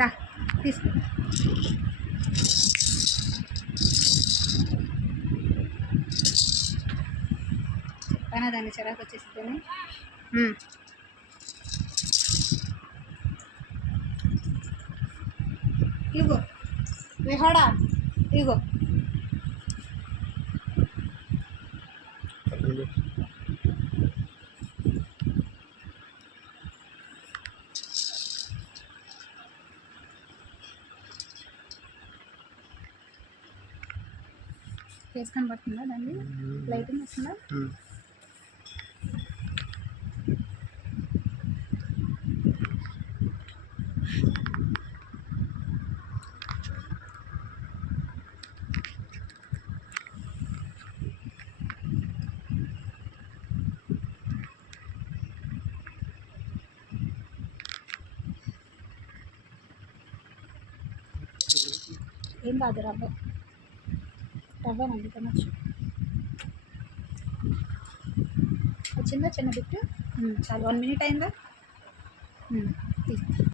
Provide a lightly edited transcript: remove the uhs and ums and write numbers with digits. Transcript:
దా తీసుకో. చెప్పానా దాన్ని చిరాకు వచ్చేసిద్దని. ఇగో విహోడా, ఇగో ఫేస్ కనబడుతుందా దాన్ని? లైటింగ్ వస్తుందా? ఏం కాదు, రవ్వ నండి తినచ్చు. వచ్చిందా చిన్న బిట్టు? చాలు, 1 minute అయిందా?